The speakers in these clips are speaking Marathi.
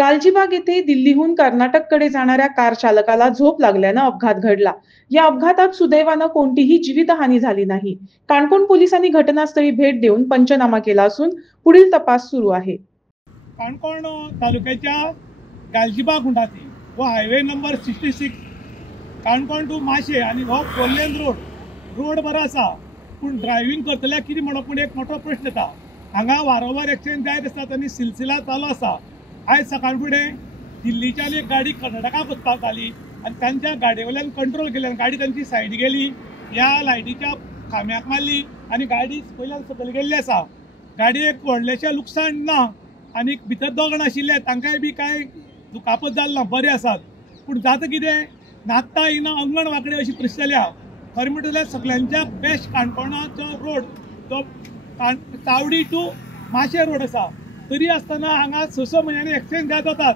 गालजीबाग येथे दिल्लीहून कर्नाटककडे जाणाऱ्या कार चालकाला झोप लागल्यानं अपघात घडला. या अपघातात सुदैवानं कोणतीही जीवितहानी झाली नाही. काणकोण पोलिसांनी घटनास्थळी भेट देऊन पंचनामा केला असून पुढील तपास सुरू आहे. काणकोण तालुक्याच्या गालजीबाग म्हणटा ती हो हायवे नंबर 66 काणकोण टू माशे आणि हो 4 लेन रोड बरो आसा, पूण ड्रायव्हिंग करतल्याक कितें म्हणप पूण एक मोठो प्रश्न येता. हांगा वारंवार एक्सिडेंट जायत आसतात आनी सिलसिला चालू आसा. आयज सकाळ फुडें दिल्लीच्यान एक गाडी कर्नाटकाक वचपाक जाली आनी तांच्या गाडये वयल्यान कंट्रोल केल्यान गाडी तांची सायड गेली, ह्या लायटीच्या खांब्याक मारली आनी गाडी वयल्यान सकयल गेल्ली आसा. गाडयेक व्हडलेशें लुकसाण ना आनी भितर 2 जाण आशिल्ले, तांकांय बी कांय दुखापत जाली ना, बरे आसात. पूण जाता कितें, नाचता येना अंगण वांकडे अशी परिस्थिती जाल्या. खरें म्हणटा जाल्यार सगळ्यांच्या बेस्ट काणकोणाचो रोड तो चावडी टू माशे रोड आसा. तरी आसतना हांगा 6 म्हयन्यांनी एक्सिडेंट जायत वतात.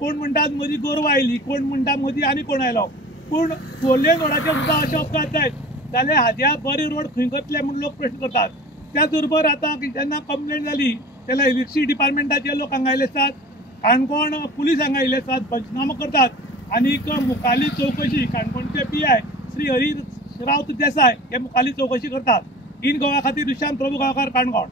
कोण म्हणटात मदीं गोरवां आयली, कोण म्हणटा मदीं आनी कोण आयलो. पूण 4 लेन रोडाचेर सुद्दां अशे अपघात जायत जाल्यार हाज्या बरे रोड खंय करतले म्हूण लोक प्रश्न करतात. त्याच बरोबर आतां जेन्ना कंप्लेंट जाली तेन्ना इलेक्ट्रिसिटी डिपार्टमेंटाचे लोक हांगा आयिल्ले आसतात, काणकोण पुलीस हांगा आयिल्ले आसतात, पंचनामा करतात आनीक मुखाल्ली चवकशी काणकोणचे PI श्री हरी रावत देसाय हे मुखाल्ली चवकशी करतात. इन गोवा खातीर दुशांत प्रभू गांवकार, काणकोण.